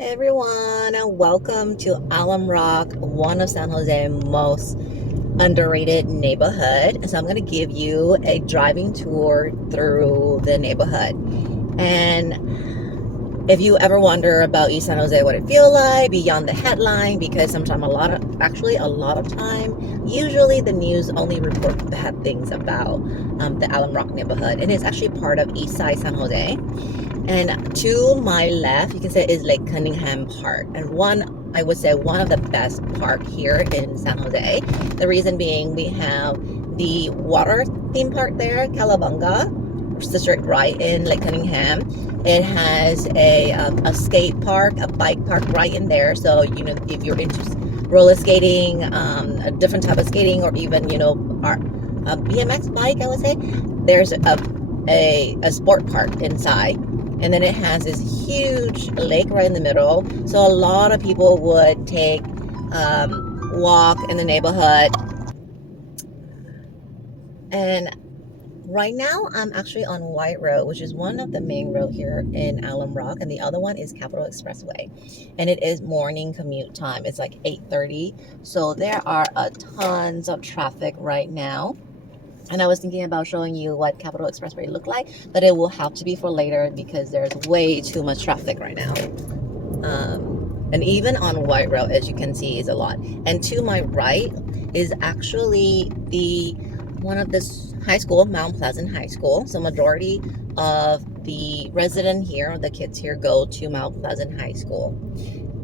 Hey everyone, and welcome to Alum Rock, one of San Jose's most underrated neighborhood. So I'm going to give you a driving tour through the neighborhood. And if you ever wonder about East San Jose, what it feels like beyond the headline, because sometimes a lot of time, usually the news only report bad things about the Alum Rock neighborhood, and it's actually part of East Side San Jose. And to my left, you can say is Lake Cunningham Park, and I would say one of the best park here in San Jose. The reason being, we have the water theme park there, Calabunga, which is district right in Lake Cunningham. It has a skate park, a bike park right in there. So if you're into roller skating, a different type of skating, or even a BMX bike, I would say there's a sport park inside. And then it has this huge lake right in the middle. So a lot of people would take walk in the neighborhood. And right now I'm actually on White Road, which is one of the main road here in Alum Rock, and the other one is Capitol Expressway. And it is morning commute time. It's like 8:30. So there are tons of traffic right now. And I was thinking about showing you what Capitol Expressway look like, but it will have to be for later because there's way too much traffic right now. And even on White Road, as you can see, is a lot. And to my right is actually one of this high school, Mount Pleasant High School. So majority of the resident here, the kids here, go to Mount Pleasant High School.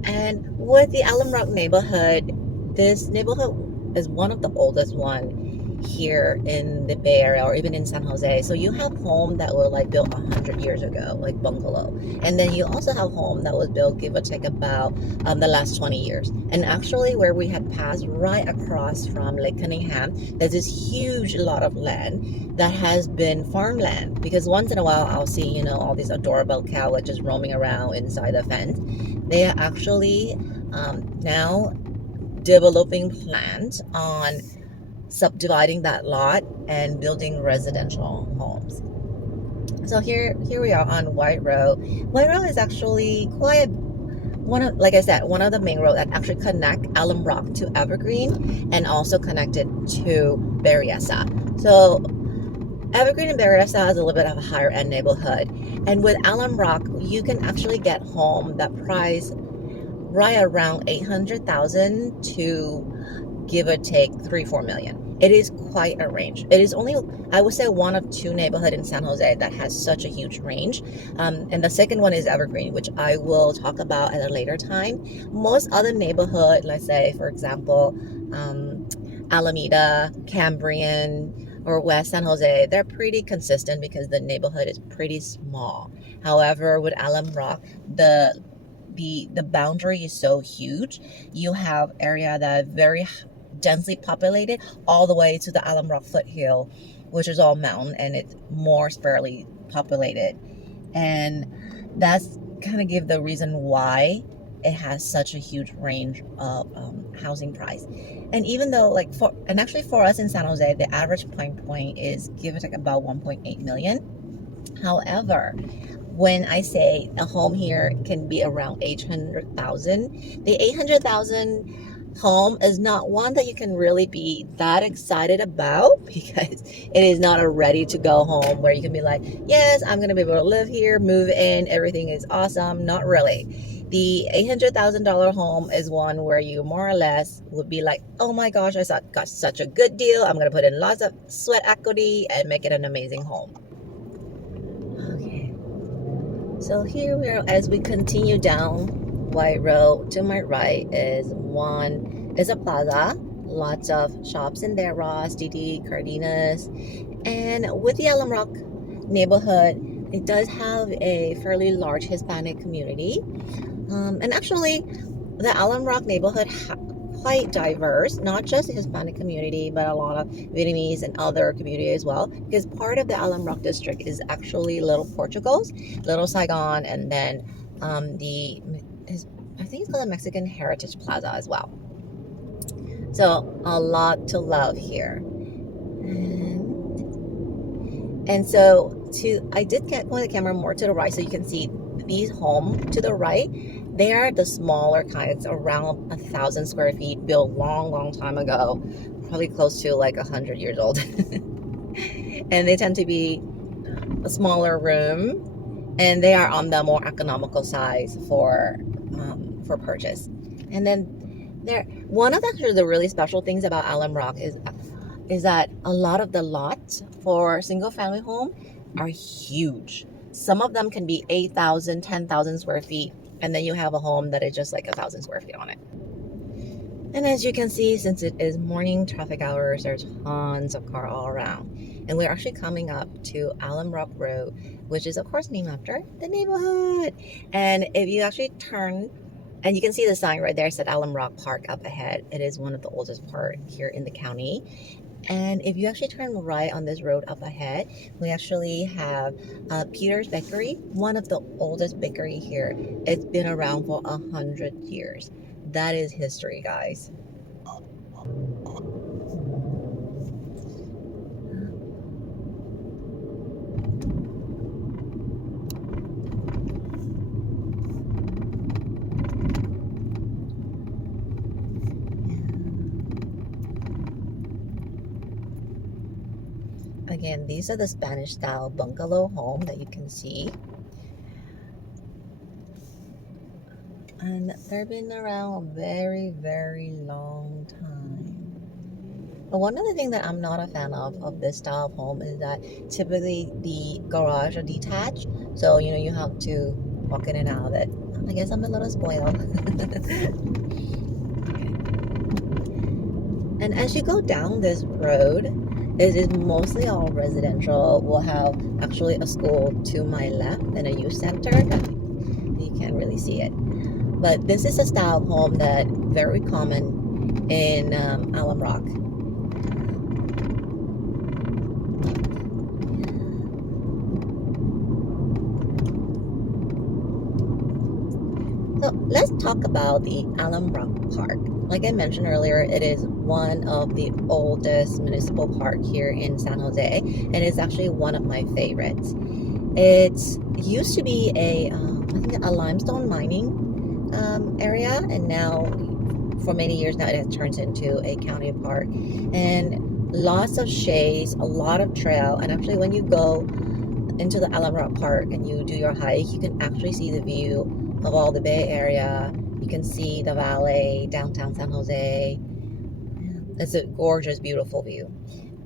And with the Alum Rock neighborhood, this neighborhood is one of the oldest one here in the Bay Area, or even in San Jose. So you have home that were like built 100 years ago, like bungalow, and then you also have home that was built give or take about the last 20 years. And actually where we had passed right across from Lake Cunningham, there's this huge lot of land that has been farmland, because once in a while I'll see all these adorable cows just roaming around inside the fence. They are actually now developing plans on subdividing that lot and building residential homes. So here we are on White Road. White Road is actually quite like I said, one of the main roads that actually connect Alum Rock to Evergreen, and also connected to Berryessa. So Evergreen and Berryessa is a little bit of a higher end neighborhood, and with Alum Rock you can actually get home that price right around 800,000 to give or take 3-4 million. It is quite a range. It is only, I would say, one of two neighborhoods in San Jose that has such a huge range. And the second one is Evergreen, which I will talk about at a later time. Most other neighborhood, let's say, for example, Alameda, Cambrian, or West San Jose, they're pretty consistent because the neighborhood is pretty small. However, with Alum Rock, the boundary is so huge. You have area that are very densely populated all the way to the Alum Rock foothill, which is all mountain, and it's more sparsely populated. And that's kind of give the reason why it has such a huge range of housing price. And even though actually for us in San Jose, the average point is give or take about 1.8 million. However, when I say a home here can be around 800,000, the 800,000 home is not one that you can really be that excited about, because it is not a ready to go home where you can be like, yes, I'm going to be able to live here, move in, everything is awesome. Not really. The $800,000 home is one where you more or less would be like, oh my gosh, I got such a good deal. I'm going to put in lots of sweat equity and make it an amazing home. Okay. So here we are, as we continue down White Road. To my right is a plaza, lots of shops in there, Ross, Didi, Cardenas. And with the Alum Rock neighborhood, it does have a fairly large Hispanic community. And actually, the Alum Rock neighborhood quite diverse, not just the Hispanic community, but a lot of Vietnamese and other community as well, because part of the Alum Rock district is actually Little Portugal's, Little Saigon, and then I think it's called the Mexican Heritage Plaza as well. So a lot to love here. And so I did point the camera more to the right so you can see these home to the right, they are the smaller kinds, around 1,000 square feet, built long time ago, probably close to like 100 years old. And they tend to be a smaller room, and they are on the more economical size for purchase. And then there, one of the really special things about Alum Rock is that a lot of the lots for single family home are huge. Some of them can be 8,000, 10,000 square feet, and then you have a home that is just like 1,000 square feet on it. And as you can see, since it is morning traffic hours, there's tons of car all around. And we're actually coming up to Alum Rock Road, which is of course named after the neighborhood. And if you actually turn, and you can see the sign right there, said Alum Rock Park up ahead. It is one of the oldest park here in the county. And if you actually turn right on this road up ahead, we actually have Peter's Bakery, one of the oldest bakery here. It's been around for 100 years. That is history, guys. Again, these are the Spanish style bungalow home that you can see. And they've been around a very long time. But one of the things that I'm not a fan of this style of home is that typically the garage are detached. So, you know, you have to walk in and out of it. I guess I'm a little spoiled. And as you go down this road, it is mostly all residential. We'll have actually a school to my left and a youth center. You can't really see it. But this is a style of home that very common in Alum Rock. So let's talk about the Alum Rock Park. Like I mentioned earlier, it is one of the oldest municipal park here in San Jose, and it's actually one of my favorites. It used to be I think a limestone mining area, and now for many years now it has turned into a county park, and lots of shades, a lot of trail. And actually when you go into the Alum Rock Park and you do your hike, you can actually see the view of all the Bay Area. You can see the valley, downtown San Jose. It's a gorgeous, beautiful view.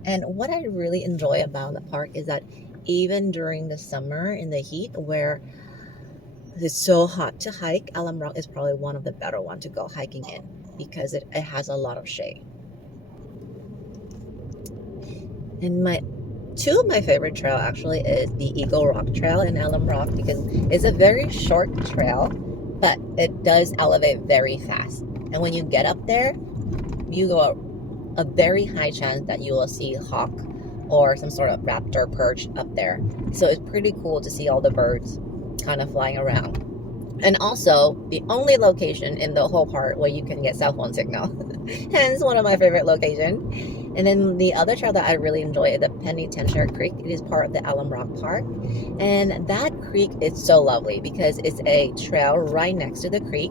And what I really enjoy about the park is that even during the summer in the heat where it's so hot to hike, Alum Rock is probably one of the better ones to go hiking in because it has a lot of shade. And two of my favorite trail actually is the Eagle Rock Trail in Alum Rock, because it's a very short trail, but it does elevate very fast. And when you get up there, you go a very high chance that you will see hawk or some sort of raptor perch up there. So it's pretty cool to see all the birds kind of flying around. And also the only location in the whole park where you can get cell phone signal. Hence one of my favorite locations. And then the other trail that I really enjoy is the Penitentiary Creek. It is part of the Alum Rock Park. And that creek is so lovely because it's a trail right next to the creek,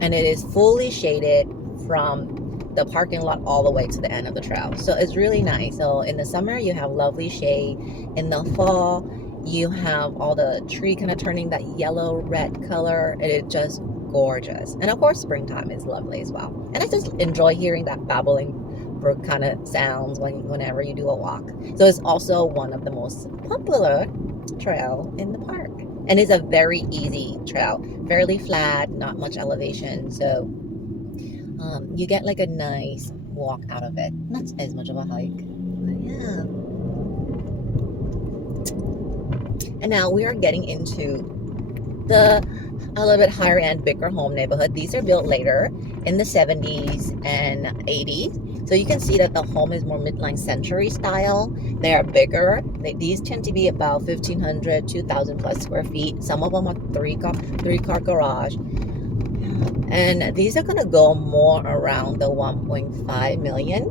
and it is fully shaded from the parking lot all the way to the end of the trail. So it's really nice. So in the summer you have lovely shade. In the fall you have all the tree kind of turning that yellow red color. It is just gorgeous. And of course springtime is lovely as well. And I just enjoy hearing that babbling brook kind of sounds whenever you do a walk. So it's also one of the most popular trail in the park. And it's a very easy trail, fairly flat, not much elevation. So you get like a nice walk out of it. Not as much of a hike, but yeah. And now we are getting into a little bit higher end, bigger home neighborhood. These are built later in the 70s and 80s. So you can see that the home is more midline century style. They are bigger. These tend to be about 1,500, 2,000 plus square feet. Some of them are three car garage. And these are going to go more around the 1.5 million.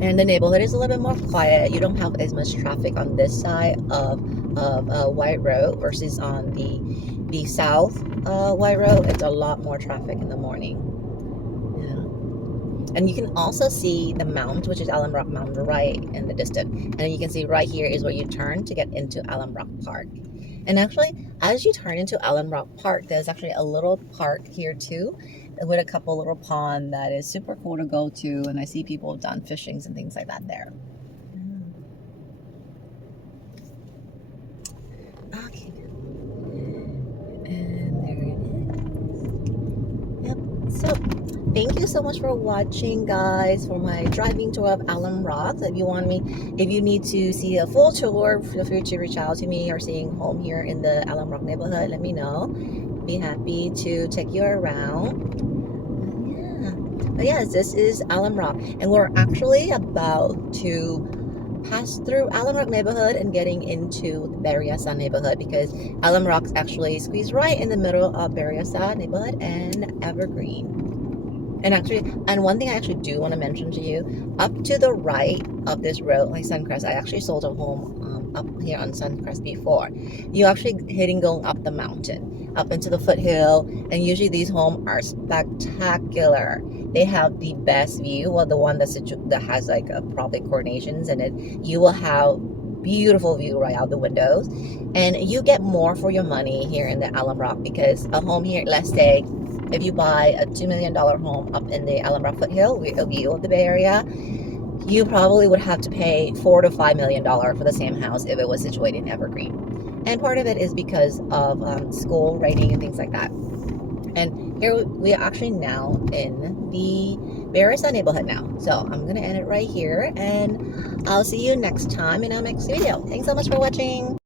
And the neighborhood is a little bit more quiet. You don't have as much traffic on this side of of White Road versus on the south White Road. It's a lot more traffic in the morning. Yeah. And you can also see the mount, which is Alum Rock Mountain, right in the distance. And you can see right here is where you turn to get into Alum Rock Park. And actually, as you turn into Alum Rock Park, there's actually a little park here too, with a couple little pond that is super cool to go to. And I see people have done fishings and things like that there. Okay. And there it is. Yep. So thank you so much for watching, guys, for my driving tour of Alum Rock. If you need to see a full tour, feel free to reach out to me, or seeing home here in the Alum Rock neighborhood, let me know. Be happy to take you around. Yeah. But yes, this is Alum Rock, and we're actually about to pass through Alum Rock neighborhood and getting into the Berryessa neighborhood, because Alum Rock's actually squeezed right in the middle of Berryessa neighborhood and Evergreen. And one thing I actually do want to mention to you, up to the right of this road, like Suncrest, I actually sold a home up here on Suncrest before. You're actually going up the mountain, up into the foothill, and usually these homes are spectacular. They have the best view. Well, the one that has like probably coordinations in it, you will have beautiful view right out the windows, and you get more for your money here in the Alum Rock, because a home here, let's say if you buy a $2 million home up in the Alum Rock foothill, a view of the Bay Area, you probably would have to pay $4 to $5 million for the same house if it was situated in Evergreen. And part of it is because of school rating and things like that. And here we are actually now in the Berryessa neighborhood now. So I'm going to end it right here, and I'll see you next time in our next video. Thanks so much for watching.